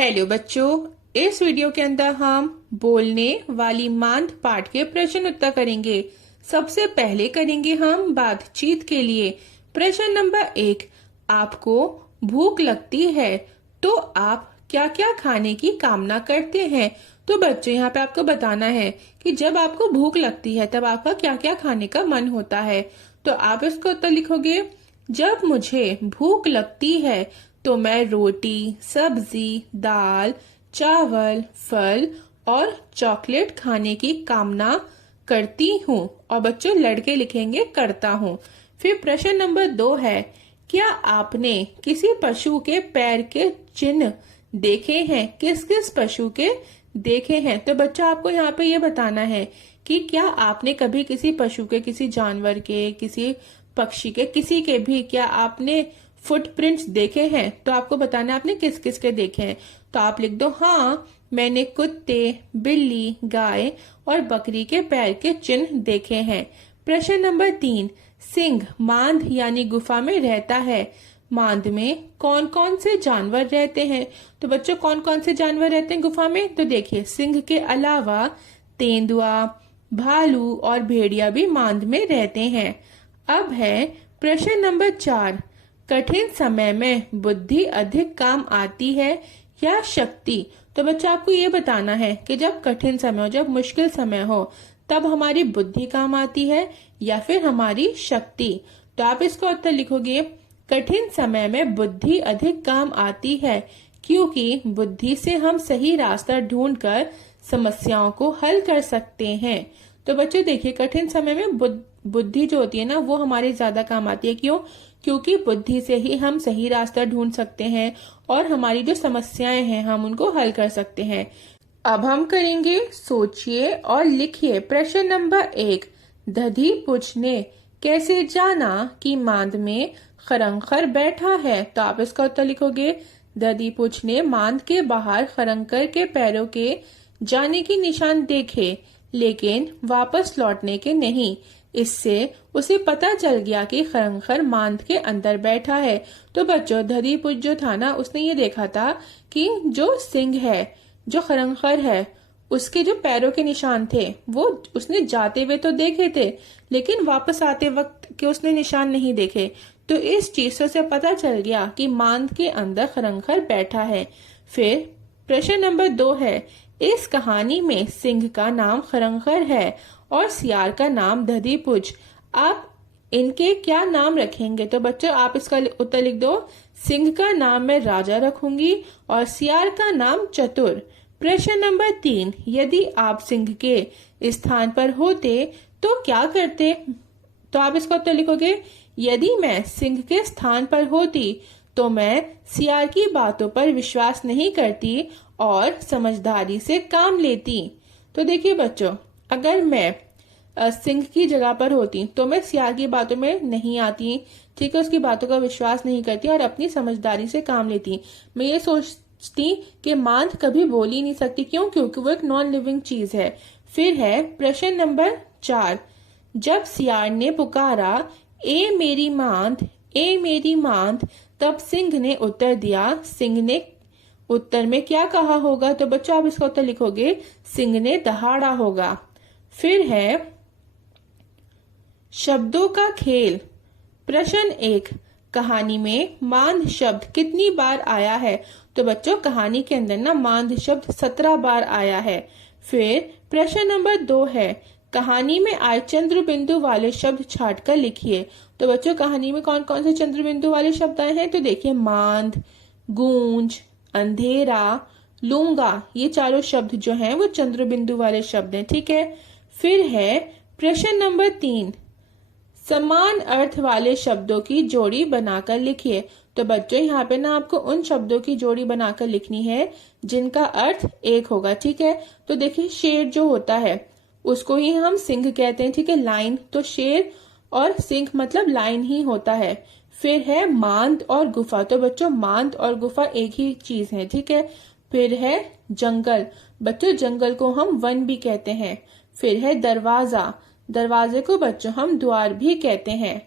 Hello बच्चों, इस video के अंदर हम बोलने वाली मांद पाठ के प्रश्न उत्तर करेंगे। सबसे पहले करेंगे हम बातचीत के लिए। प्रश्न नंबर 1, आपको भूख लगती है तो आप क्या क्या खाने की कामना करते हैं? तो बच्चों यहाँ पे आपको बताना है कि जब आपको भूख लगती है तब आपका क्या क्या खाने का मन होता है। तो आप इसको उत्तर लिखोगे, जब मुझे भूख लगती है तो मैं रोटी, सब्जी, दाल, चावल, फल और चॉकलेट खाने की कामना करती हूँ। और बच्चों लड़के लिखेंगे करता हूँ। फिर प्रश्न नंबर 2 है, क्या आपने किसी पशु के पैर के चिन्ह देखे हैं? किस किस पशु के देखे हैं? तो बच्चा आपको यहाँ पे ये बताना है कि क्या आपने कभी किसी पशु के, किसी जानवर के, किसी पक्षी के, किसी के भी क्या आपने फुटप्रिंट्स देखे हैं? तो आपको बताना है आपने किस किस के देखे हैं। तो आप लिख दो, हाँ मैंने कुत्ते, बिल्ली, गाय और बकरी के पैर के चिन्ह देखे हैं। प्रश्न नंबर 3, सिंह मांद यानी गुफा में रहता है। मांद में कौन कौन से जानवर रहते हैं? तो बच्चों कौन कौन से जानवर रहते हैं गुफा में? तो देखिए, सिंह के अलावा तेंदुआ, भालू और भेड़िया भी मांद में रहते हैं। अब है प्रश्न नंबर 4, कठिन समय में बुद्धि अधिक काम आती है या शक्ति? तो बच्चा आपको ये बताना है कि जब कठिन समय हो, जब मुश्किल समय हो, तब हमारी बुद्धि काम आती है या फिर हमारी शक्ति? तो आप इसको उत्तर लिखोगे, कठिन समय में बुद्धि अधिक काम आती है क्योंकि बुद्धि से हम सही रास्ता ढूंढकर समस्याओं को हल कर सकते हैं। तो बच्चों देखिए, कठिन समय में बुद्धि जो होती है ना, वो हमारे ज्यादा काम आती है। क्यों? क्योंकि बुद्धि से ही हम सही रास्ता ढूंढ सकते हैं और हमारी जो समस्याएं हैं हम उनको हल कर सकते हैं। अब हम करेंगे सोचिए और लिखिए। प्रश्न नंबर 1, दधी पुछ ने कैसे जाना कि मांद में खरंखर बैठा है? तो आप इसका उत्तर लिखोगे, दधी पुछ ने मांद के बाहर खरंखर के पैरों के जाने की निशान देखे लेकिन वापस लौटने के नहीं। इससे उसे पता चल गया कि खरंखर मांद के अंदर बैठा है। तो बच्चों दधीपुच जो था ना, उसने ये देखा था कि जो सिंह है, जो खरंखर है, उसके जो पैरों के निशान थे वो उसने जाते हुए तो देखे थे लेकिन वापस आते वक्त के उसने निशान नहीं देखे। तो इस चीज से उसे पता चल गया कि मांद के अंदर खरंखर बैठा है। फिर प्रश्न नंबर 2 है, इस कहानी में सिंह का नाम खरंखर है और सियार का नाम दधीपुच। आप इनके क्या नाम रखेंगे? तो बच्चों आप इसका उत्तर लिख दो, सिंह का नाम मैं राजा रखूंगी और सियार का नाम चतुर। प्रश्न नंबर 3, यदि आप सिंह के स्थान पर होते तो क्या करते? तो आप इसका उत्तर लिखोगे, यदि मैं सिंह के स्थान पर होती तो मैं सियार की बातों पर विश्वास नहीं करती और समझदारी से काम लेती। तो देखिए बच्चों, अगर मैं सिंह की जगह पर होती तो मैं सियार की बातों में नहीं आती, ठीक है, उसकी बातों का विश्वास नहीं करती और अपनी समझदारी से काम लेती। मैं ये सोचती कि मांद कभी बोल ही नहीं सकती। क्यों? क्योंकि वो एक नॉन लिविंग चीज है। फिर है प्रश्न नंबर 4, जब सियार ने पुकारा ए मेरी मांद, ए मेरी मांद, तब सिंह ने उत्तर दिया। सिंह ने उत्तर में क्या कहा होगा? तो बच्चों आप इसका उत्तर लिखोगे, सिंह ने दहाड़ा होगा। फिर है शब्दों का खेल। प्रश्न 1, कहानी में मांद शब्द कितनी बार आया है? तो बच्चों कहानी के अंदर ना मांद शब्द 17 बार आया है। फिर प्रश्न नंबर 2 है, कहानी में आए चंद्र बिंदु वाले शब्द छाट कर लिखिए। तो बच्चों कहानी में कौन कौन से चंद्र बिंदु वाले शब्द आए हैं? तो देखिए, मांद, गूंज, अंधेरा, लूंगा, ये चारों शब्द जो हैं वो चंद्र बिंदु वाले शब्द हैं, ठीक है। फिर है प्रश्न नंबर 3, समान अर्थ वाले शब्दों की जोड़ी बनाकर लिखिए। तो बच्चों यहाँ पे ना आपको उन शब्दों की जोड़ी बनाकर लिखनी है जिनका अर्थ एक होगा, ठीक है। तो देखिए, शेर जो होता है उसको ही हम सिंह कहते हैं, ठीक है, लाइन। तो शेर और सिंह मतलब लाइन ही होता है। फिर है मांद और गुफा। तो बच्चों मांद और गुफा एक ही चीज है, ठीक है। फिर है जंगल। बच्चों जंगल को हम वन भी कहते हैं। फिर है दरवाजा। दरवाजे को बच्चों हम द्वार भी कहते हैं।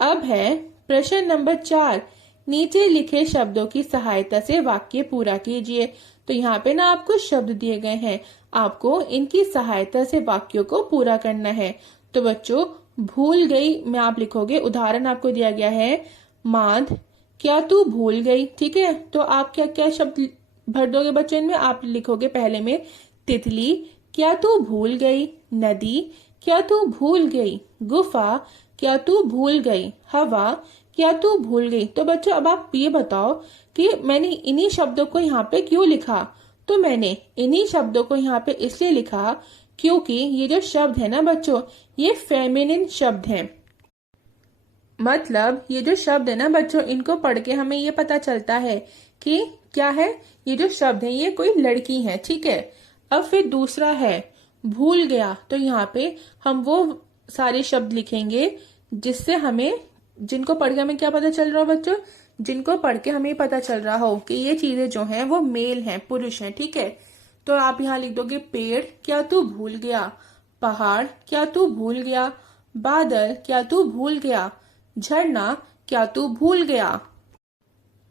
अब है प्रश्न नंबर 4, नीचे लिखे शब्दों की सहायता से वाक्य पूरा कीजिए। तो यहाँ पे ना आपको शब्द दिए गए हैं, आपको इनकी सहायता से वाक्यों को पूरा करना है। तो बच्चों, भूल गई में आप लिखोगे, उदाहरण आपको दिया गया है मांद, क्या तू भूल गई। ठीक है, तो आप क्या क्या शब्द भर दोगे बच्चों इनमें? आप लिखोगे पहले में तितली, क्या तू भूल गई। नदी, क्या तू भूल गई। गुफा, क्या तू भूल गई। हवा, क्या तू भूल गई। तो बच्चों, अब आप ये बताओ कि मैंने इन्हीं शब्दों को यहाँ पे क्यों लिखा? तो मैंने इन्हीं शब्दों को यहाँ पे इसलिए लिखा क्योंकि ये जो शब्द है ना बच्चों, ये फेमिनिन शब्द हैं। मतलब ये जो शब्द है ना बच्चों, इनको पढ़ के हमें ये पता चलता है कि क्या है, ये जो शब्द है ये कोई लड़की है। ठीक है, अब फिर दूसरा है भूल गया। तो यहाँ पे हम वो सारे शब्द लिखेंगे जिससे हमें, जिनको पढ़ के हमें क्या पता चल रहा हो बच्चों, जिनको पढ़ के हमें पता चल रहा हो कि ये चीजें जो हैं वो मेल हैं, पुरुष हैं। ठीक है, तो आप यहाँ लिख दोगे पेड़, क्या तू भूल गया। पहाड़, क्या तू भूल गया। बादल, क्या तू भूल गया। झरना, क्या तू भूल गया।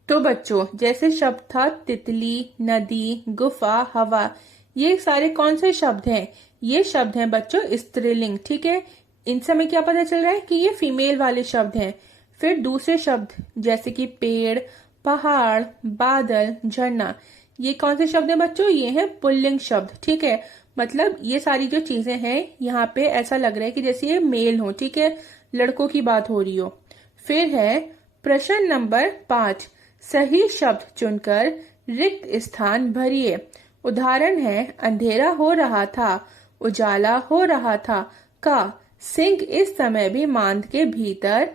तो बच्चों, जैसे शब्द था तितली, नदी, गुफा, हवा, ये सारे कौन से शब्द हैं? ये शब्द हैं बच्चों स्त्रीलिंग। ठीक है, इनसे हमें क्या पता चल रहा है कि ये फीमेल वाले शब्द हैं। फिर दूसरे शब्द जैसे कि पेड़, पहाड़, बादल, झरना, ये कौन से शब्द हैं बच्चों? ये हैं पुल्लिंग शब्द। ठीक है, मतलब ये सारी जो चीजें हैं यहाँ पे ऐसा लग रहा है कि जैसे ये मेल हो। ठीक है, लड़कों की बात हो रही हो। फिर है प्रश्न नंबर 5, सही शब्द चुनकर रिक्त स्थान भरिए। उदाहरण है अंधेरा हो रहा था, उजाला हो रहा था। का सिंह इस समय भी मांद के भीतर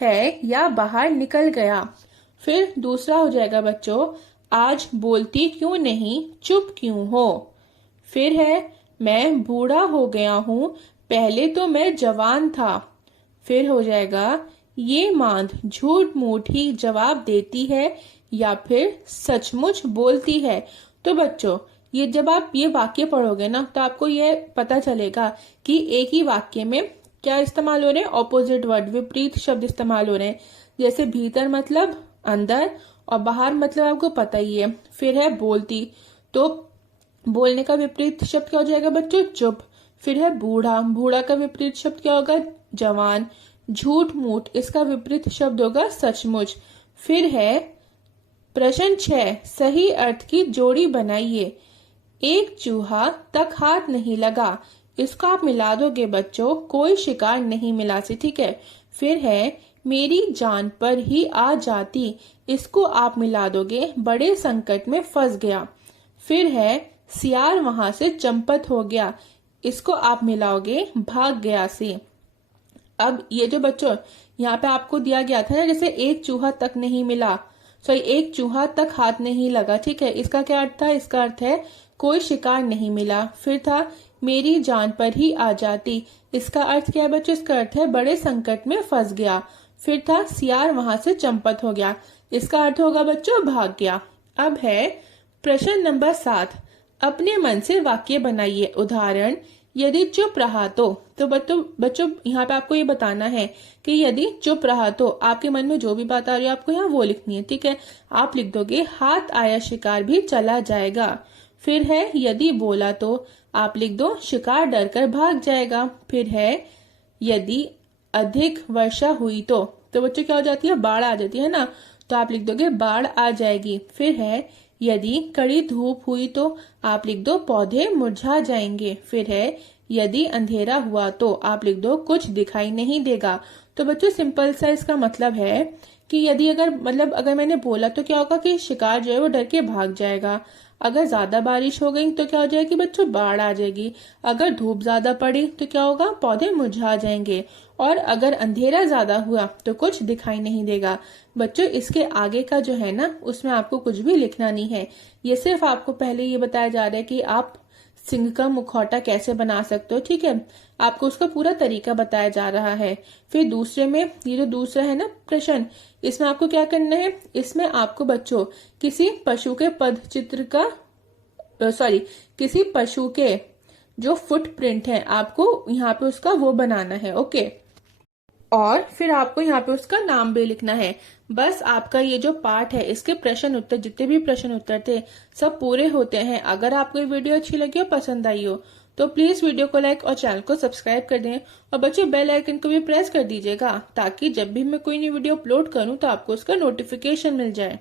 है या बाहर निकल गया। फिर दूसरा हो जाएगा बच्चों, आज बोलती क्यों नहीं, चुप क्यों हो। फिर है मैं बूढ़ा हो गया हूँ, पहले तो मैं जवान था। फिर हो जाएगा ये मांद झूठ मूठ ही जवाब देती है या फिर सचमुच बोलती है। तो बच्चों, ये जब आप ये वाक्य पढ़ोगे ना तो आपको ये पता चलेगा कि एक ही वाक्य में क्या इस्तेमाल हो रहे हैं, ऑपोजिट वर्ड, विपरीत शब्द इस्तेमाल हो रहे हैं। जैसे भीतर मतलब अंदर और बाहर मतलब आपको पता ही है। फिर है बोलती, तो बोलने का विपरीत शब्द क्या हो जाएगा बच्चों? चुप। फिर है बूढ़ा, बूढ़ा का विपरीत शब्द क्या होगा? जवान। झूठ मूठ, इसका विपरीत शब्द होगा सचमुच। फिर है प्रश्न 6, सही अर्थ की जोड़ी बनाइए। एक चूहा तक हाथ नहीं लगा, इसको आप मिला दोगे बच्चों, कोई शिकार नहीं मिला से। ठीक है, फिर है मेरी जान पर ही आ जाती, इसको आप मिला दोगे, बड़े संकट में फंस गया। फिर है सियार वहां से चंपत हो गया, इसको आप मिलाओगे भाग गया से। अब ये जो बच्चों यहाँ पे आपको दिया गया था ना, जैसे एक चूहा तक नहीं मिला, सॉरी एक चूहा तक हाथ नहीं लगा। ठीक है, इसका क्या अर्थ था? इसका अर्थ है कोई शिकार नहीं मिला। फिर था मेरी जान पर ही आ जाती, इसका अर्थ क्या है बच्चों? इसका अर्थ है बड़े संकट में फंस गया। फिर था सियार वहां से चंपत हो गया, इसका अर्थ होगा बच्चों भाग गया। अब है प्रश्न नंबर 7, अपने मन से वाक्य बनाइए। उदाहरण यदि चुप रहा तो बच्चों यहाँ पे आपको ये बताना है कि यदि चुप रहा तो आपके मन में जो भी बात आ रही है आपको यहाँ वो लिखनी है। ठीक है, आप लिख दोगे हाथ आया शिकार भी चला जाएगा। फिर है यदि बोला तो आप लिख दो शिकार डर कर भाग जाएगा। फिर है यदि अधिक वर्षा हुई तो बच्चों क्या हो जाती है? बाढ़ आ जाती है ना, तो आप लिख दोगे बाढ़ आ जाएगी। फिर है यदि कड़ी धूप हुई तो आप लिख दो पौधे मुरझा जाएंगे। फिर है यदि अंधेरा हुआ तो आप लिख दो कुछ दिखाई नहीं देगा। तो बच्चों सिंपल सा इसका मतलब है कि यदि अगर मैंने बोला तो क्या होगा कि शिकार जो है वो डर के भाग जाएगा। अगर ज्यादा बारिश हो गई तो क्या हो जाएगी बच्चों? बाढ़ आ जाएगी। अगर धूप ज्यादा पड़ी तो क्या होगा? पौधे मुरझा जाएंगे। और अगर अंधेरा ज्यादा हुआ तो कुछ दिखाई नहीं देगा। बच्चों इसके आगे का जो है ना, उसमें आपको कुछ भी लिखना नहीं है। ये सिर्फ आपको पहले ये बताया जा रहा है कि आप सिंह का मुखौटा कैसे बना सकते हो। ठीक है, आपको उसका पूरा तरीका बताया जा रहा है। फिर दूसरे में ये जो दूसरा है ना प्रश्न, इसमें आपको क्या करना है? इसमें आपको बच्चों किसी पशु के पद चित्र का किसी पशु के जो फुटप्रिंट है आपको यहाँ पे उसका वो बनाना है। ओके, और फिर आपको यहाँ पे उसका नाम भी लिखना है। बस आपका ये जो पाठ है इसके प्रश्न उत्तर, जितने भी प्रश्न उत्तर थे सब पूरे होते हैं। अगर आपको ये वीडियो अच्छी लगी हो, पसंद आई हो, तो प्लीज वीडियो को लाइक और चैनल को सब्सक्राइब कर दें। और बच्चों बेल आइकन को भी प्रेस कर दीजिएगा, ताकि जब भी मैं कोई नई वीडियो अपलोड करूँ तो आपको उसका नोटिफिकेशन मिल जाए।